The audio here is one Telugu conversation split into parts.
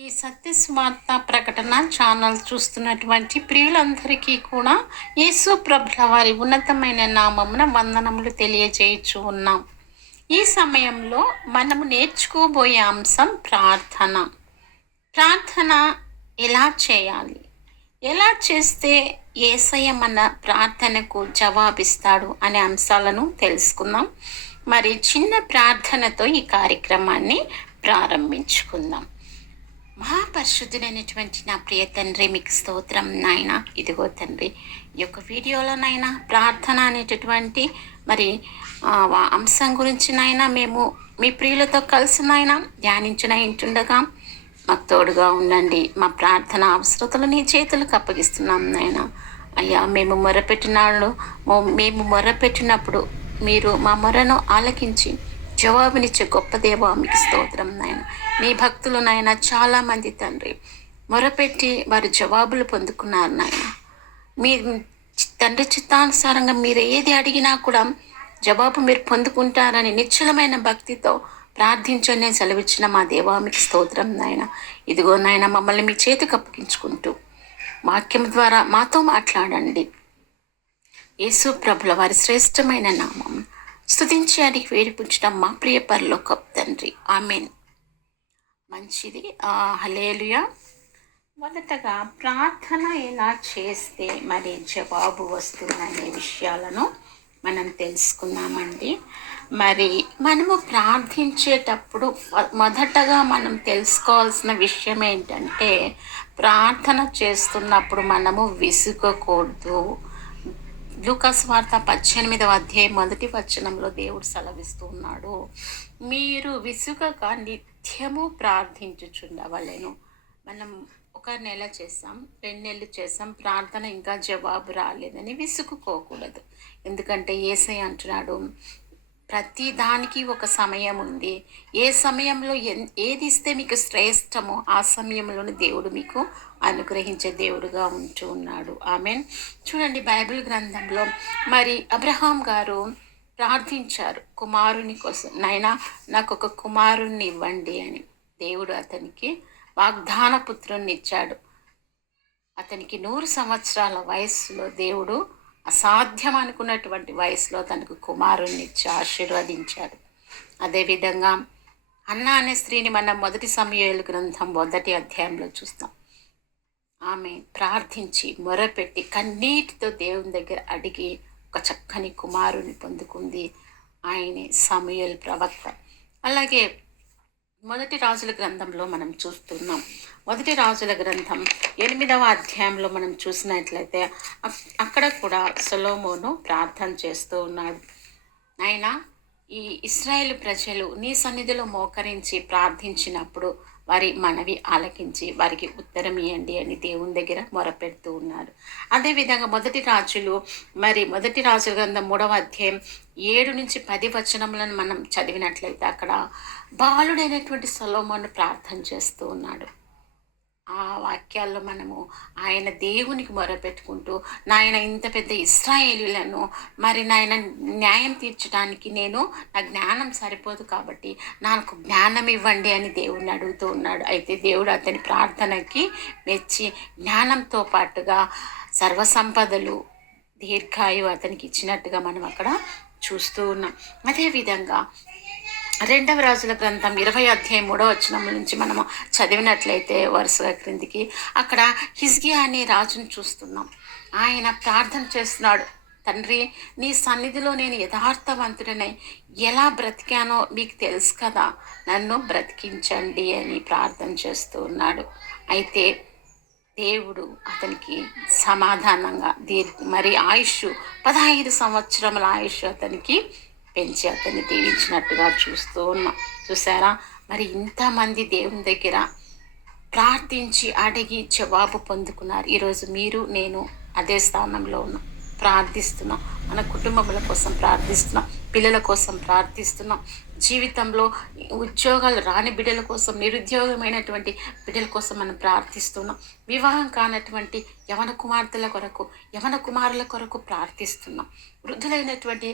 ఈ సత్య స్వార్త ప్రకటన ఛానల్ చూస్తున్నటువంటి ప్రియులందరికీ కూడా యేసు ప్రభుల వారి ఉన్నతమైన నామమున వందనములు తెలియజేయచ్చు ఉన్నాం. ఈ సమయంలో మనము నేర్చుకోబోయే అంశం ప్రార్థన. ప్రార్థన ఎలా చేయాలి, ఎలా చేస్తే యేసయ్య మన ప్రార్థనకు జవాబిస్తాడు అనే అంశాలను తెలుసుకుందాం. మరి చిన్న ప్రార్థనతో ఈ కార్యక్రమాన్ని ప్రారంభించుకుందాం. మహాపరిశుద్ధుడైనటువంటి నా ప్రియ తండ్రి, మీకు స్తోత్రం నాయన. ఇదిగో తండ్రి, ఈ యొక్క వీడియోలోనైనా ప్రార్థన అనేటటువంటి మరి అంశం గురించి నాయన మేము మీ ప్రియులతో కలిసి నాయన ధ్యానించిన ఇంటుండగా మాకు తోడుగా ఉండండి. మా ప్రార్థన అవసరతలు నీ చేతులకు అప్పగిస్తున్నాం నాయన. అయ్యా, మేము మొరపెట్టినప్పుడు మీరు మా మొరను ఆలకించి జవాబునిచ్చే గొప్ప దేవా, మీకు స్తోత్రం నాయన. నీ భక్తులు నాయన చాలామంది తండ్రి మొరపెట్టి వారు జవాబులు పొందుకున్నారు నాయన. మీ తండ్రి చిత్తానుసారంగా మీరు ఏది అడిగినా కూడా జవాబు మీరు పొందుకుంటారని నిశ్చలమైన భక్తితో ప్రార్థించని సెలవిచ్చిన మా దేవా, మీకు స్తోత్రం నాయన. ఇదిగో నాయన, మమ్మల్ని మీ చేతికి అప్పగించుకుంటూ వాక్యం ద్వారా మాతో మాట్లాడండి. యేసు ప్రభుల వారి శ్రేష్టమైన నామం స్తుతించి అడిగి వేడిపుంచడం మా ప్రియ పరలోకపు తండ్రి, ఆమెన్. మంచిది. హల్లెలూయా. మొదటగా ప్రార్థన ఎలా చేస్తే మరి జవాబు వస్తుందనే విషయాలను మనం తెలుసుకుందామండి. మరి మనము ప్రార్థించేటప్పుడు మొదటగా మనం తెలుసుకోవాల్సిన విషయం ఏంటంటే, ప్రార్థన చేస్తున్నప్పుడు మనము విసుగకూడదు. లూకాసు వార్త 18వ అధ్యాయం 1వ వచనంలో దేవుడు సెలవిస్తూ ఉన్నాడు, మీరు విసుగక నిత్యము ప్రార్థించుచుండవలెను. మనం 1 నెల చేసాం, 2 నెలలు చేసాం, ప్రార్థన ఇంకా జవాబు రాలేదని విసుగుకోకూడదు. ఎందుకంటే యేసయ్య అంటున్నాడు, ప్రతి దానికి ఒక సమయం ఉంది. ఏ సమయంలో ఏది ఇస్తే మీకు శ్రేష్టమో ఆ సమయంలోని దేవుడు మీకు అనుగ్రహించే దేవుడుగా ఉంటూ ఉన్నాడు. ఆమెన్. చూడండి, బైబిల్ గ్రంథంలో మరి అబ్రహాం గారు ప్రార్థించారు కుమారుని కోసం. నాయనా, నాకు ఒక కుమారుణ్ణి ఇవ్వండి అని. దేవుడు అతనికి వాగ్దాన పుత్రుణ్ణి ఇచ్చాడు. అతనికి 100 సంవత్సరాల వయస్సులో దేవుడు అసాధ్యం అనుకున్నటువంటి వయసులో తనకు కుమారుణ్ణి ఇచ్చి ఆశీర్వదించాడు. అదేవిధంగా అన్న అనే స్త్రీని మనం 1 సమూయేలు గ్రంథం 1వ అధ్యాయంలో చూస్తాం. ఆమె ప్రార్థించి మొరపెట్టి కన్నీటితో దేవుని దగ్గర అడిగి ఒక చక్కని కుమారుని పొందుకుంది. ఆయనే సమూయేలు ప్రవక్త. అలాగే 1 రాజుల గ్రంథంలో మనం చూస్తున్నాం. 1 రాజుల గ్రంథం 8వ అధ్యాయంలో మనం చూసినట్లయితే అక్కడ కూడా సొలొమోను ప్రార్థన చేస్తూ ఉన్నాడు. ఆయన ఈ ఇశ్రాయేలు ప్రజలు నీ సన్నిధిలో మోకరించి ప్రార్థించినప్పుడు వారి మనవి ఆలకించి వారికి ఉత్తరం ఇవ్వండి అని దేవుని దగ్గర మొరపెడుతూ ఉన్నారు. అదేవిధంగా 1 రాజుల గ్రంథం 3వ అధ్యాయం 7 నుంచి 10 వచనములను మనం చదివినట్లయితే అక్కడ బాలుడైనటువంటి సొలొమోను ప్రార్థన చేస్తూ ఉన్నాడు. ఆ వాక్యాల్లో మనము ఆయన దేవునికి మొరపెట్టుకుంటూ, నాయన ఇంత పెద్ద ఇశ్రాయేలీయులను మరి నాయన న్యాయం తీర్చడానికి నా జ్ఞానం సరిపోదు కాబట్టి నాకు జ్ఞానం ఇవ్వండి అని దేవుడిని అడుగుతూ ఉన్నాడు. అయితే దేవుడు అతని ప్రార్థనకి మెచ్చి జ్ఞానంతో పాటుగా సర్వసంపదలు దీర్ఘాయు అతనికి ఇచ్చినట్టుగా మనం అక్కడ చూస్తూ ఉన్నాం. అదేవిధంగా 2వ రాజుల గ్రంథం 20వ అధ్యాయం 3వ వచనం నుంచి మనము చదివినట్లయితే వరుసగా క్రిందికి అక్కడ హిజ్కియా అనే రాజును చూస్తున్నాం. ఆయన ప్రార్థన చేస్తున్నాడు, తండ్రి నీ సన్నిధిలో నేను యథార్థవంతుడనై ఎలా బ్రతికానో మీకు తెలుసు కదా, నన్ను బ్రతికించండి అని ప్రార్థన చేస్తూ ఉన్నాడు. అయితే దేవుడు అతనికి సమాధానంగా మరి ఆయుష్ 15 సంవత్సరముల ఆయుష్ అతనికి పెంచి అతన్ని దీవించినట్టుగా చూస్తూ ఉన్నాం. చూసారా, మరి ఇంతమంది దేవుని దగ్గర ప్రార్థించి అడిగి జవాబు పొందుకున్నారు. ఈరోజు మీరు నేను అదే స్థానంలో ఉన్నాం. ప్రార్థిస్తున్నాం, మన కుటుంబముల కోసం ప్రార్థిస్తున్నాం, పిల్లల కోసం ప్రార్థిస్తున్నాం, జీవితంలో ఉద్యోగాలు రాని బిడ్డల కోసం, నిరుద్యోగమైనటువంటి బిడ్డల కోసం మనం ప్రార్థిస్తున్నాం. వివాహం కానటువంటి యవన కొరకు, యవన కుమారుల కొరకు ప్రార్థిస్తున్నాం. వృద్ధులైనటువంటి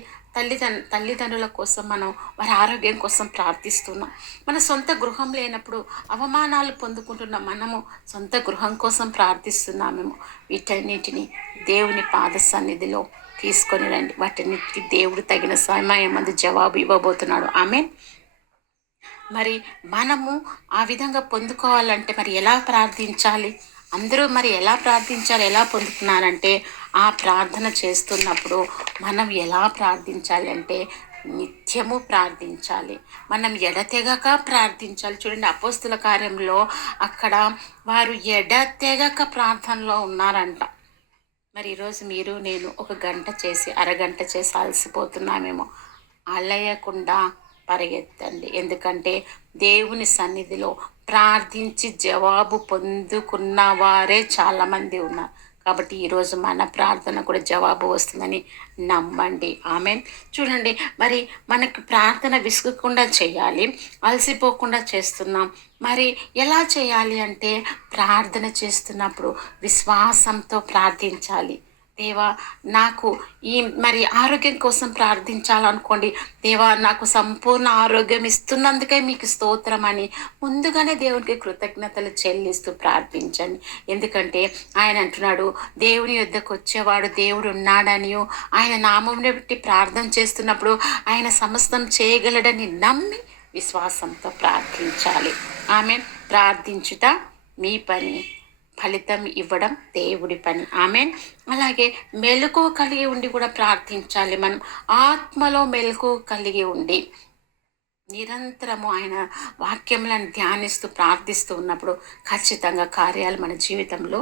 తల్లిదండ్రుల కోసం మనం వారి ఆరోగ్యం కోసం ప్రార్థిస్తున్నాం. మన సొంత గృహం లేనప్పుడు అవమానాలు పొందుకుంటున్న మనము సొంత గృహం కోసం ప్రార్థిస్తున్నామేమో. వీటన్నిటిని దేవుని పాద సన్నిధిలో తీసుకొని రండి. వాటన్నిటికీ దేవుడు తగిన సమయం మందు జవాబు ఇవ్వబోతున్నాడు. ఆమేన్. మరి మనము ఆ విధంగా పొందుకోవాలంటే మరి ఎలా ప్రార్థించాలి? అందరూ మరి ఎలా ప్రార్థించాలి, ఎలా పొందుతున్నారంటే ఆ ప్రార్థన చేస్తున్నప్పుడు మనం ఎలా ప్రార్థించాలి అంటే నిత్యము ప్రార్థించాలి. మనం ఎడతెగక ప్రార్థించాలి. చూడండి, అపోస్తుల కార్యంలో అక్కడ వారు ఎడతెగక ప్రార్థనలో ఉన్నారంట. మరి ఈరోజు మీరు నేను ఒక గంట చేసి అరగంట చేసి అలసిపోతున్నామేమో. అలయకుండా పరిగెత్తండి. ఎందుకంటే దేవుని సన్నిధిలో ప్రార్థించి జవాబు పొందుకున్న వారే చాలామంది ఉన్నారు. కాబట్టి ఈరోజు మన ప్రార్థన కూడా జవాబు వస్తుందని నమ్మండి. ఆమెన్. చూడండి, మరి మనకి ప్రార్థన విసుగకుండా చేయాలి, అలసిపోకుండా చేస్తున్నాం. మరి ఎలా చేయాలి అంటే ప్రార్థన చేస్తున్నప్పుడు విశ్వాసంతో ప్రార్థించాలి. దేవా, నాకు ఈ మరి ఆరోగ్యం కోసం ప్రార్థించాలనుకోండి. దేవా, నాకు సంపూర్ణ ఆరోగ్యం ఇస్తున్నందుకే మీకు స్తోత్రం అని ముందుగానే దేవునికి కృతజ్ఞతలు చెల్లిస్తూ ప్రార్థించండి. ఎందుకంటే ఆయన అంటున్నాడు, దేవుని యొద్దకు వచ్చేవాడు దేవుడు ఉన్నాడనియో, ఆయన నామంని బట్టి ప్రార్థన చేస్తున్నప్పుడు ఆయన సమస్తం చేయగలడని నమ్మి విశ్వాసంతో ప్రార్థించాలి. ఆమె ప్రార్థించుట మీ పని, ఫలితం ఇవ్వడం దేవుడి పని. ఆమెన్. అలాగే మెలకువ కలిగి ఉండి కూడా ప్రార్థించాలి. మనం ఆత్మలో మెలకువ కలిగి ఉండి నిరంతరము ఆయన వాక్యములను ధ్యానిస్తూ ప్రార్థిస్తూ ఉన్నప్పుడు ఖచ్చితంగా కార్యాలు మన జీవితంలో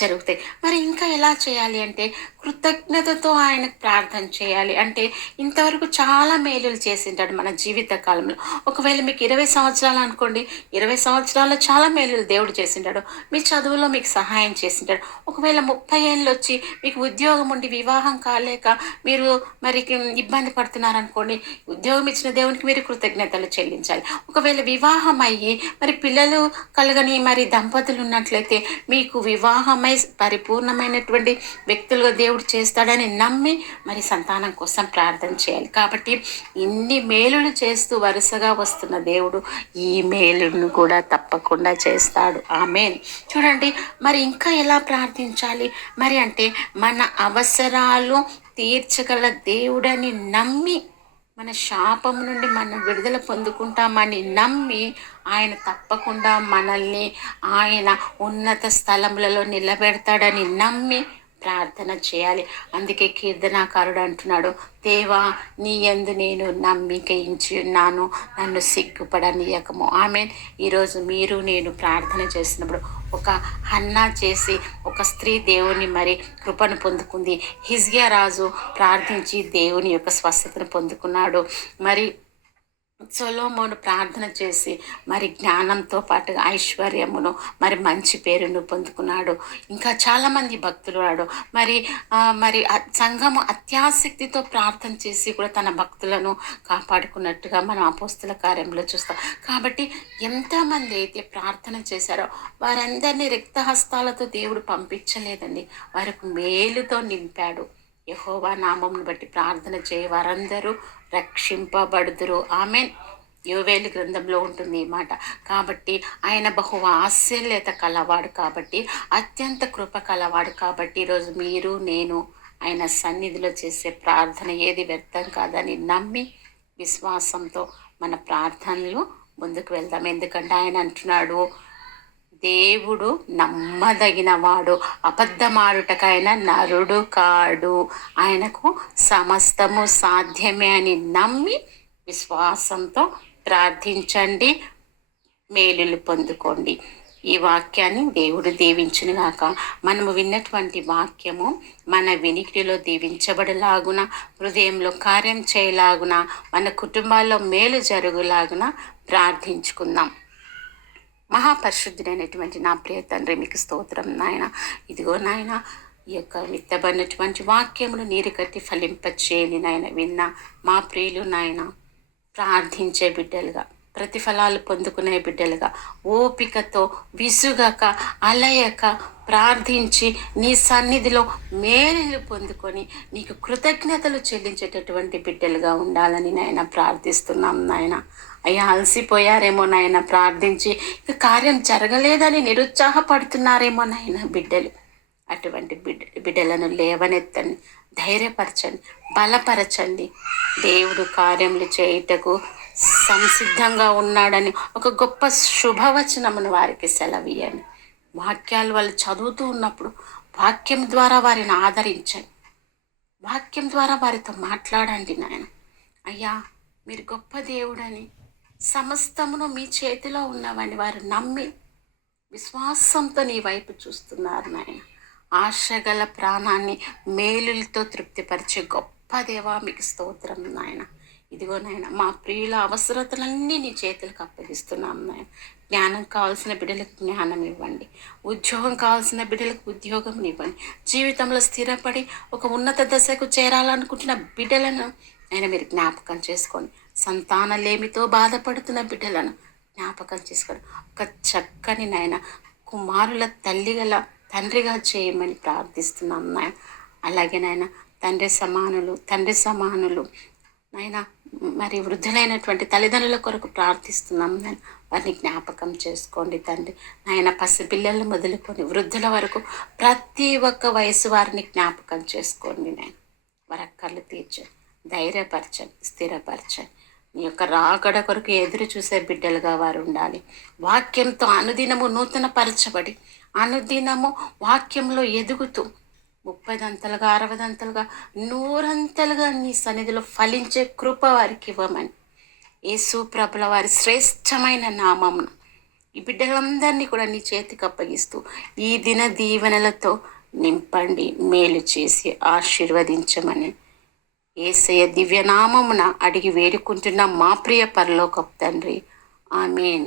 జరుగుతాయి. మరి ఇంకా ఎలా చేయాలి అంటే కృతజ్ఞతతో ఆయనకు ప్రార్థన చేయాలి. అంటే ఇంతవరకు చాలా మేలులు చేసింటాడు మన జీవిత కాలంలో. ఒకవేళ మీకు 20 సంవత్సరాలు అనుకోండి, 20 సంవత్సరాల్లో చాలా మేలులు దేవుడు చేసింటాడు. మీ చదువులో మీకు సహాయం చేసింటాడు. ఒకవేళ 30 ఏళ్ళు వచ్చి మీకు ఉద్యోగం ఉండి వివాహం కాలేక మీరు మరి ఇబ్బంది పడుతున్నారనుకోండి, ఉద్యోగం ఇచ్చిన దేవునికి మీరు కృతజ్ఞతలు చెల్లించాలి. ఒకవేళ వివాహం అయ్యి మరి పిల్లలు కలగని మరి దంపతులు ఉన్నట్లయితే మీకు వివాహమై పరిపూర్ణమైనటువంటి వ్యక్తులుగా దేవుడు చేస్తాడని నమ్మి మరి సంతానం కోసం ప్రార్థన చేయాలి. కాబట్టి ఇన్ని మేలులు చేస్తూ వరుసగా వస్తున్న దేవుడు ఈ మేలును కూడా తప్పకుండా చేస్తాడు. ఆమేన్. చూడండి, మరి ఇంకా ఎలా ప్రార్థించాలి మరి అంటే మన అవసరాలు తీర్చగల దేవుడని నమ్మి, మన శాపం నుండి మనం విడుదల పొందుకుంటామని నమ్మి ఆయన తప్పకుండా మనల్ని ఆయన ఉన్నత స్థలములలో నిలబెడతాడని నమ్మి ప్రార్థన చేయాలి. అందుకే కీర్తనాకారుడు అంటున్నాడు, దేవా, నీ యందు నేను నమ్మిక ఉంచి ఉన్నాను, నన్ను సిగ్గుపడనీయకము. ఆమెన్. ఈరోజు మీరు నేను ప్రార్థన చేసినప్పుడు ఒక హన్నా చేసి ఒక స్త్రీ దేవుని మరి కృపను పొందుకుంది. హిజ్కియా రాజు ప్రార్థించి దేవుని యొక్క స్వస్థతను పొందుకున్నాడు. మరి సొలొమోను ప్రార్థన చేసి మరి జ్ఞానంతో పాటుగా ఐశ్వర్యమును మరి మంచి పేరును పొందుకున్నాడు. ఇంకా చాలామంది భక్తులు ఉన్నాడు. మరి సంఘము అత్యాసక్తితో ప్రార్థన చేసి కూడా తన భక్తులను కాపాడుకున్నట్టుగా మనం అపోస్తుల కార్యంలో చూస్తాం. కాబట్టి ఎంతమంది అయితే ప్రార్థన చేశారో వారందరినీ రిక్తహస్తాలతో దేవుడు పంపించలేదండి, వారికి మేలుతో నింపాడు. యెహోవా నామమును బట్టి ప్రార్థన చేయ వారందరూ రక్షింపబడుదురు. ఆమెన్. యోవేలు గ్రంథంలో ఉంటుంది ఈ మాట. కాబట్టి ఆయన బహు వాత్సల్యత కలవాడు, కాబట్టి అత్యంత కృప కలవాడు. కాబట్టి ఈరోజు మీరు నేను ఆయన సన్నిధిలో చేసే ప్రార్థన ఏది వ్యర్థం కాదని నమ్మి విశ్వాసంతో మన ప్రార్థనలు ముందుకు వెళ్దాం. ఎందుకంటే ఆయన అంటున్నాడు, దేవుడు నమ్మదగినవాడు, అబద్ధమాడుటకైన నరుడు కాడు, ఆయనకు సమస్తము సాధ్యమే అని నమ్మి విశ్వాసంతో ప్రార్థించండి, మేలులు పొందుకోండి. ఈ వాక్యాన్ని దేవుడు దీవించునుగాక. మనము విన్నటువంటి వాక్యము మన వినికిడిలో దీవించబడలాగున, హృదయంలో కార్యం చేయలాగున, మన కుటుంబాల్లో మేలు జరుగులాగున ప్రార్థించుకుందాం. మహాపరిశుద్ధుడైనటువంటి నా ప్రియ తండ్రి, మీకు స్తోత్రం నాయన. ఇదిగో నాయన, ఈ యొక్క విత్తబడినటువంటి వాక్యములు నీరు కట్టి ఫలింపచేయని నాయన విన్న మా ప్రియులు నాయన ప్రార్థించే బిడ్డలుగా, ప్రతిఫలాలు పొందుకునే బిడ్డలుగా, ఓపికతో విసుగక అలయక ప్రార్థించి నీ సన్నిధిలో మేలులు పొందుకొని నీకు కృతజ్ఞతలు చెల్లించేటటువంటి బిడ్డలుగా ఉండాలని నాయన ప్రార్థిస్తున్నాం నాయన. అయ్యా, అలసిపోయారేమో నాయన ప్రార్థించి, ఇక కార్యం జరగలేదని నిరుత్సాహపడుతున్నారేమో నాయన బిడ్డలు. అటువంటి బిడ్డలను లేవనెత్తండి, ధైర్యపరచండి, బలపరచండి. దేవుడు కార్యములు చేయుటకు సంసిద్ధంగా ఉన్నాడని ఒక గొప్ప శుభవచనమును వారికి సెలవీయండి. వాక్యాలు వాళ్ళు చదువుతూ ఉన్నప్పుడు వాక్యం ద్వారా వారిని ఆదరించండి, వాక్యం ద్వారా వారితో మాట్లాడండి నాయన. అయ్యా, మీరు గొప్ప దేవుడని, సమస్తమును మీ చేతిలో ఉన్నవని వారు నమ్మి విశ్వాసంతో నీ వైపు చూస్తున్నారు నాయన. ఆశగల ప్రాణాన్ని మేలులతో తృప్తిపరిచే గొప్ప దేవా, మీకు స్తోత్రం నాయన. ఇదిగో నాయన, మా ప్రియుల అవసరతలన్నీ నీ చేతులకు అప్పగిస్తున్నాం నాయన. జ్ఞానం కావాల్సిన బిడ్డలకు జ్ఞానం ఇవ్వండి, ఉద్యోగం కావాల్సిన బిడ్డలకు ఉద్యోగం ఇవ్వండి. జీవితంలో స్థిరపడి ఒక ఉన్నత దశకు చేరాలనుకుంటున్న బిడ్డలను ఆయన మీరు జ్ఞాపకం చేసుకోండి. సంతానలేమితో బాధపడుతున్న బిడ్డలను జ్ఞాపకం చేసుకోండి. ఒక చక్కని నాయన కుమారుల తండ్రిగా చేయమని ప్రార్థిస్తున్నాం నాయన. అలాగే నాయన తండ్రి సమానులు నాయన, మరి వృద్ధులైనటువంటి తల్లిదండ్రుల కొరకు ప్రార్థిస్తున్నాం నాయన. వారిని జ్ఞాపకం చేసుకోండి తండ్రి నాయన. పసిపిల్లలు మొదలుకొని వృద్ధుల వరకు ప్రతి ఒక్క వయసు వారిని జ్ఞాపకం చేసుకోండి నాయన. వారి అక్కర్లు తీర్చండి, ధైర్యపరచండి, స్థిరపరచండి. నీ యొక్క రాకడ కొరకు ఎదురు చూసే బిడ్డలుగా వారు ఉండాలి. వాక్యంతో అనుదినము నూతన పరచబడి అనుదినము వాక్యంలో ఎదుగుతూ 30 60 100 నీ సన్నిధిలో ఫలించే కృప వారికి ఇవ్వమని యేసు ప్రభుల వారి శ్రేష్టమైన నామమున ఈ బిడ్డలందరినీ కూడా నీ చేతికి అప్పగిస్తూ ఈ దిన దీవెనలతో నింపండి, మేలు చేసి ఆశీర్వదించమని యేసయ్య దివ్యనామమున అడిగి వేడుకుంటున్న మా ప్రియ పరలోకపు తండ్రి, ఆమేన్.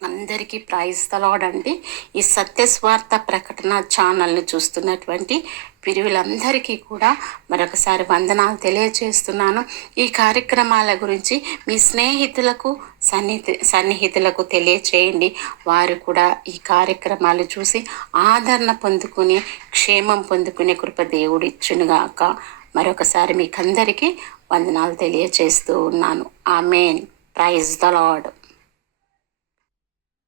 అందరికీ ప్రైజ్ ది లార్డ్ అండి. ఈ సత్యస్వార్త ప్రకటన ఛానల్ని చూస్తున్నటువంటి పిరువులందరికీ కూడా మరొకసారి వందనాలు తెలియజేస్తున్నాను. ఈ కార్యక్రమాల గురించి మీ స్నేహితులకు సన్నిహితులకు తెలియచేయండి. వారు కూడా ఈ కార్యక్రమాలు చూసి ఆదరణ పొందుకుని క్షేమం పొందుకునే కృప దేవుడు ఇచ్చునుగాక. మరొకసారి మీకందరికీ వందనాలు తెలియజేస్తూ ఉన్నాను. ఆమేన్. Praise the lord.